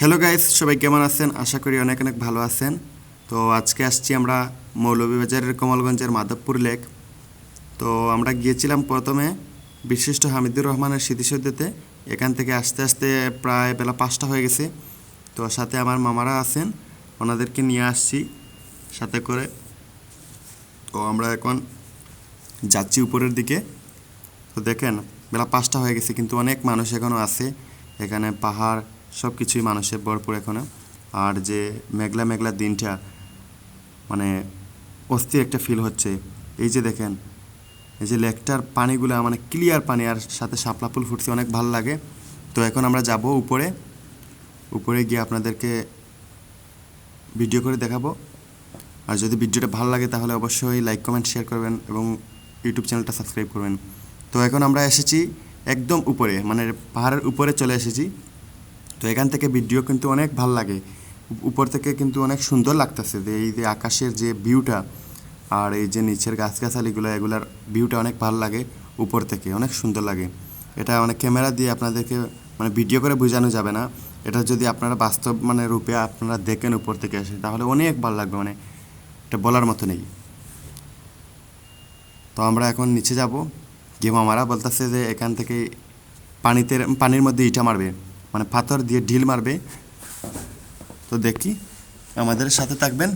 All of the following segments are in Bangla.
হ্যালো গাইস সবাই কেমন আছেন? আশা করি অনেক অনেক ভালো আছেন। তো আজকে আসছি আমরা মৌলভীবাজারের কমলগঞ্জের মাধবপুর লেক। তো আমরা গিয়েছিলাম প্রথমে বিশিষ্ট হামিদুর রহমানের স্মৃতিসৌধতে। এখান থেকে আসতে আসতে প্রায় বেলা পাঁচটা হয়ে গেছে। তো সাথে আমার মামারা আছেন, ওনাদেরকে নিয়ে আসছি সাথে করে। তো আমরা এখন যাচ্ছি উপরের দিকে। তো দেখেন, বেলা পাঁচটা হয়ে গেছে, কিন্তু অনেক মানুষ এখনও আছে। এখানে পাহাড় সব কিছুই মানুষের ভরপুর এখনও আর যে মেঘলা মেঘলা দিনটা মানে অস্থির একটা ফিল হচ্ছে, এই যে দেখেন, এই যে লেকটার পানিগুলো মানে ক্লিয়ার পানি, আর সাথে শাপলা ফুল ফুটছে অনেক ভালো লাগে। তো এখন আমরা যাব উপরে উপরে গিয়ে আপনাদেরকে ভিডিও করে দেখাবো। আর যদি ভিডিওটা ভালো লাগে, তাহলে অবশ্যই লাইক কমেন্ট শেয়ার করবেন এবং ইউটিউব চ্যানেলটা সাবস্ক্রাইব করবেন। তো এখন আমরা এসেছি একদম উপরে মানে পাহাড়ের উপরে চলে এসেছি। তো এখান থেকে ভিডিও কিন্তু অনেক ভালো লাগে। উপর থেকে কিন্তু অনেক সুন্দর লাগতেছে যে এই যে আকাশের যে ভিউটা আর এই যে নিচের গাছগাছালিগুলো, এগুলার ভিউটা অনেক ভালো লাগে উপর থেকে, অনেক সুন্দর লাগে। এটা অনেক ক্যামেরা দিয়ে আপনাদেরকে মানে ভিডিও করে বোঝানো যাবে না। এটা যদি আপনারা বাস্তব মানে রূপে আপনারা দেখেন উপর থেকে আসে, তাহলে অনেক ভালো লাগবে মানে এটা বলার মতো নেই। তো আমরা এখন নিচে যাব। গিয়ে মামারা বলতেছে যে এখান থেকে পানিতে, পানির মধ্যে ইটা মারবে। মানে পাথর দিয়ে ঢিল মারবে তো দেখি আমাদের সাথে থাকবেন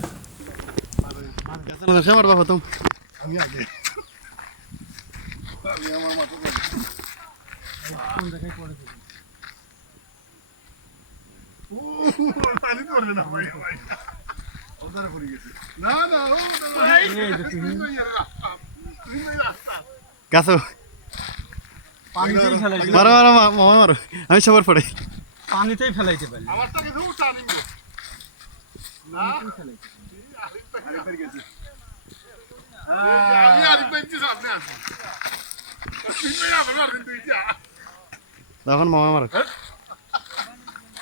গেছে পানিতেই ফেলাইতে মারো মারো মামা মারো আমি সবার পরে। পানিতেই ফেলাইতে পারি না। গেছে আমি সামনে তখন মামা মারো।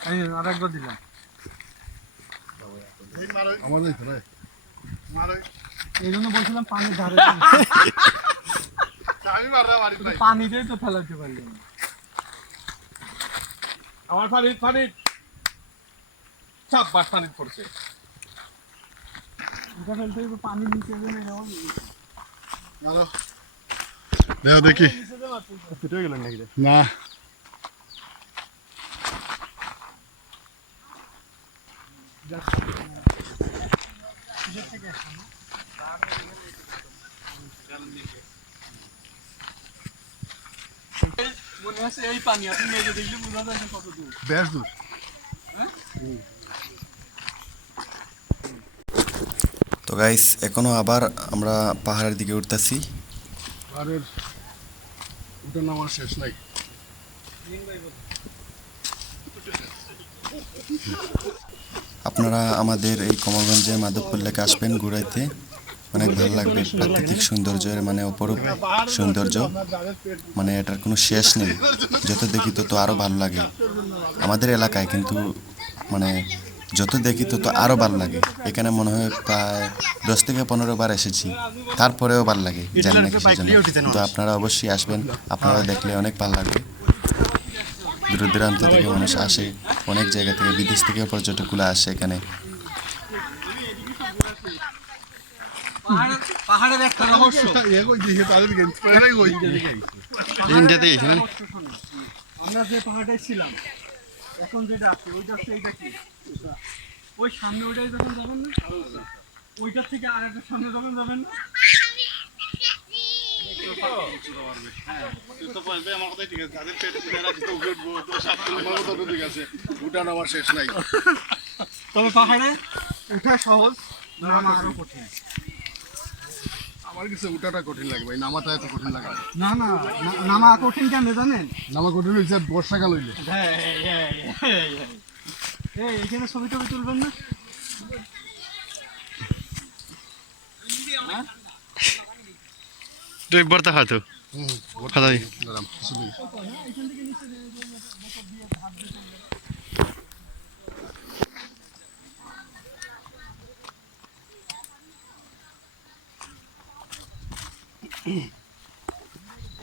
আমি আর একবার দিলাম আমার এই জন্য বলছিলাম পানির ধারে আমি মাররা আরিফ ভাই পানিতেই তো ফেলাতে পারলি আমার পানি পানি চাপ বাস পানি পড়ছে। এটা ফেলতে পানি নিচে জমে যাওয়া দেখি। ফিটে গেলেন নাকি? না। পানি আপনি দেখলে বোঝা যায় না কত দূর বেশ দূর তো গাইস এখনও আবার আমরা পাহাড়ের দিকে উঠতেছি। পাহাড়ের ওটা নামার শেষ নাই। আপনারা আমাদের এই কমলগঞ্জে মাধবপুর লেকে আসবেন ঘুরাইতে। অনেক ভালো লাগবে, প্রাকৃতিক সৌন্দর্যের মানে অপরূপ সৌন্দর্য। মানে এটার কোনো শেষ নেই, যত দেখি তত আরও ভালো লাগে। আমাদের এলাকায় কিন্তু মানে যত দেখি তত আরও ভালো লাগে। এখানে মনে হয় প্রায় দশ থেকে পনেরো বার এসেছি, তারপরেও ভালো লাগে জানি না কিসের জন্য। তো আপনারা অবশ্যই আসবেন, আপনারা দেখলে অনেক ভালো লাগবে। দূর দূরান্ত থেকে মানুষ আসে, অনেক জায়গা থেকে, বিদেশ থেকে পর্যটকগুলো আসে এখানে। পাহাড়ের পাহাড়ের একটা রহস্য। ইন্ডিয়াতে আমরা যে পাহাড়টায় ছিলাম এখন যেটা আছে ওইটা হচ্ছে এইটা কি? ওই সামনে ওইটাই যখন যাবেন না ওইটার থেকে আর একটা সামনে যখন যাবেন না আমার তো ঠিক আছে। ওটা নামার শেষ নাই। তবে পাহাড়ে উঠা সহজ নামা আরও কঠিন। আমার কিছু ওটাটা কঠিন লাগে ভাই নামাটা এত কঠিন লাগে। না। না না না- নামা কঠিন কেন জানেন? নামা কঠিন হয়েছে বর্ষাকাল হইলে। এই ছবি টবি তুলবেন না? তুই বর্তা খাতো হুম খাতা দি দাঁড়ান, কিছু নেই।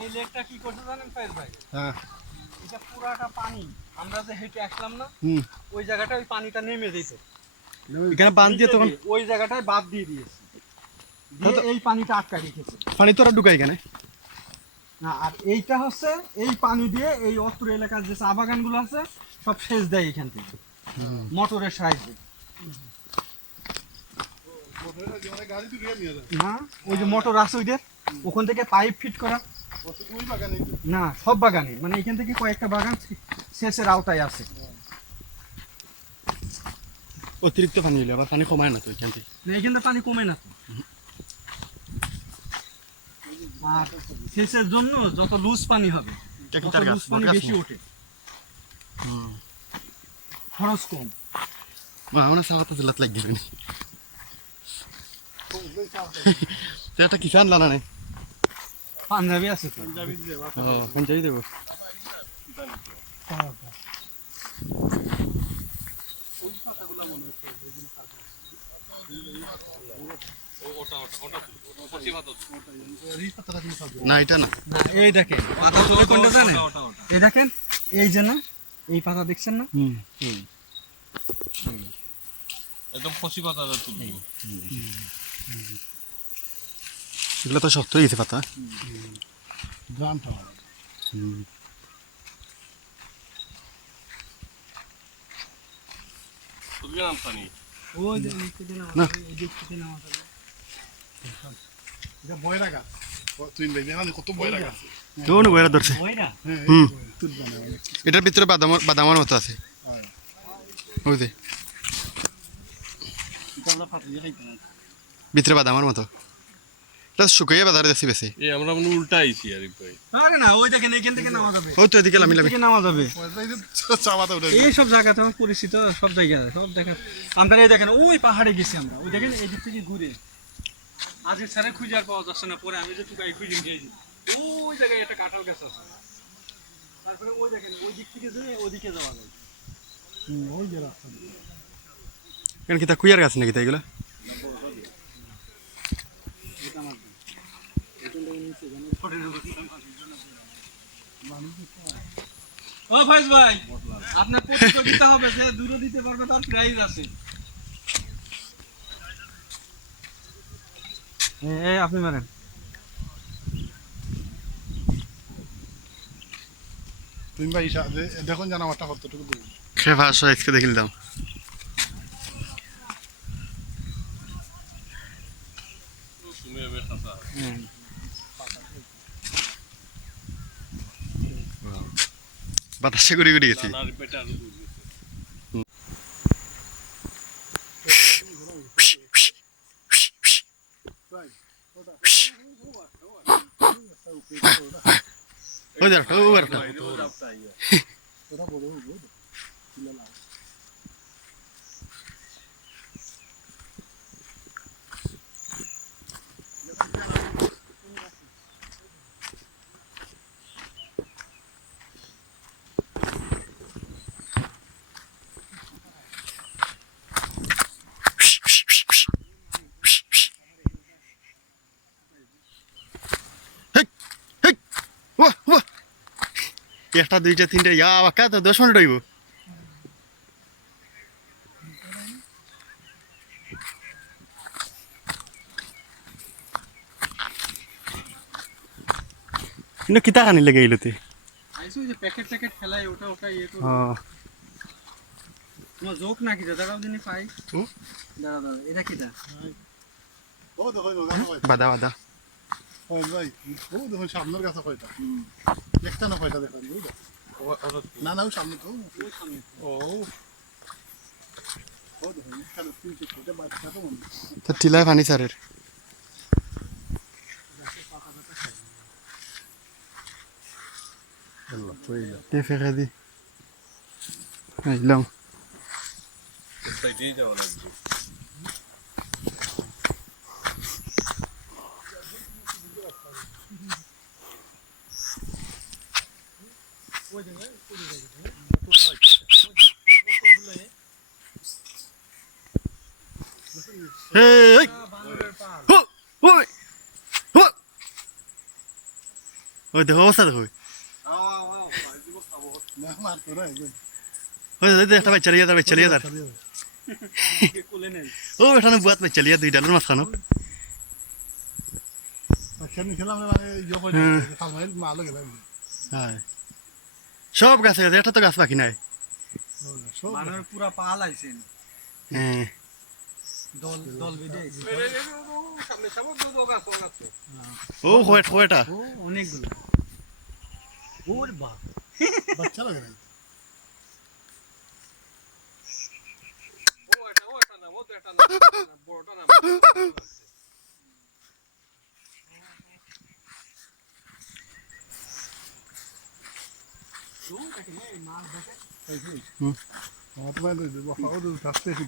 এই লেকটা কি করছে জানেন ফাইজ ভাই? হ্যাঁ। এটা পুরাটা পানি। আমরা যে হেঁটে আসলাম না হুম। ওই জায়গাটা ওই পানিটা নেমে যেত। এখানে বাঁধ দিয়ে তখন ওই জায়গাটায় বাদ দিয়ে দিয়েছে। দিয়ে এই পানিটা আটকা রেখেছে। পানি তোরা ঢুকাই এখানে। না আর এইটা হচ্ছে এই পানি দিয়ে এই অত্র এলাকার যে চা বাগানগুলো আছে সব সেচ দেয় এখান থেকে। মোটরের সাহায্যে। গাড়ি তো নিয়ে যায়। না ওই যে মোটর আছে ওইদের? ওখান থেকে পাইপ ফিট করা। না সব বাগানে। মানে এখান থেকে কয়েকটা বাগান সেচের আওতায় আছে। অতিরিক্ত পানি হলে আবার পানি কমায় না তো এখান থেকে? না এখান থেকে পানি কমে না তো। আর সেচের জন্য যত লুজ পানি হবে তত লুজ পানি বেশি ওঠে। খরচ কম। মা আমরা সাবাত জেলাত লাগ এটা কিষান লানা নেই পাঞ্জাবি আছে তো? পঞ্চায়েত দেবো। না এটা না। না এই দেখেন। পাতা চলে কোনটা জানেন? এই দেখেন এই যে না এই পাতা দেখছেন না? হুম একদম ফসি পাতা তুলবো। এগুলো তো শক্ত হয়ে গেছে পাতা গ্রামটা এটার ভিতরে বাদাম, বাদামার মতো আছে। ভিতরে বাদামার মতো। এটা শুকিয়ে বাজারে যাচ্ছি বেশি এই আমরা মানে উল্টা আইছি আর ভাই আরে না ওই দেখেন এইখান থেকে নামা যাবে। ও তো এদিকে লামি লামি নামা যাবে। এই উঠে এই সব জায়গাতে আমার পরিচিত সব জায়গা সব দেখা। আমরা এই দেখেন ওই পাহাড়ে গেছি আমরা। ওই দেখেন এই দিক থেকে ঘুরে। আজকে স্যারে খুঁজে আর পাওয়া যাচ্ছে না পরে আমি যে টুকাই খুঁজে গিয়েছি ওই জায়গায় একটা কাঁঠাল গাছ আছে। তারপরে ওই দেখেন ওই দিক থেকে যে ওদিকে যাওয়া যায়। ওই যে রাস্তা কেন কি তা কুইয়ার গাছ নাকি তাই এগুলো? ও ফাইজ ভাই আপনার প্রতিযোগিতা হবে যে দূরে দিতে পারবে তার প্রাইজ আছে। এই আপনি মারেন। তুমি ভাই দেখুন জানা আমারটা কতটুকু দূর খেয়ে ভাষা আজকে দেখিলাম তুমি বাতাসে ঘুরে ঘুরে গেছি। দূর গেছে ওই দেখ একটা দুইটা তিনটা ইয়া বাক্কা তো দশ মিনিট হইব। কিন্তু কিতা খানি লেগে এলোতে আইসো যে প্যাকেট প্যাকেট ফেলাই ওটা ওটা ইয়ে ও তোমার জোক নাকি যা দাঁড়াও দিনই পাই? দাঁড়া দাঁড়া এটা কিটা বাদা বাদা। ওই ভাই ও দেখুন সামনের গাছে কয়টা? একটা না দেখুন না না ওই সামনে তো ও ও টিলায় পানি সারের তে দি। আইলাম সাইডেই যাওয়া লাগবে। এই হো ওই হো ওই দেখো অবস্থা দেখো। একটা বাচ্চা লিয়ে দাঁড় বাচ্চা লিয়ে দাঁড়। ও এখানে বুয়াত বাচ্চা লিয়ে দুই ডালের মাঝখানো। খেলে খেলাম মানে ইয়ে। খালমাইল মালো গেলাম। হ্যাঁ। সব গাছে গাছে একটা তো গাছ বাকি নাই। সব পুরা পাল আইছেন। হ্যাঁ। দল দল আছে ও হোয়েট হোয়েটা? অনেকগুলো। ওর বাপ। বাচ্চা লাগে না ও এটা না ও তো এটা না বড়টা না। আমার তো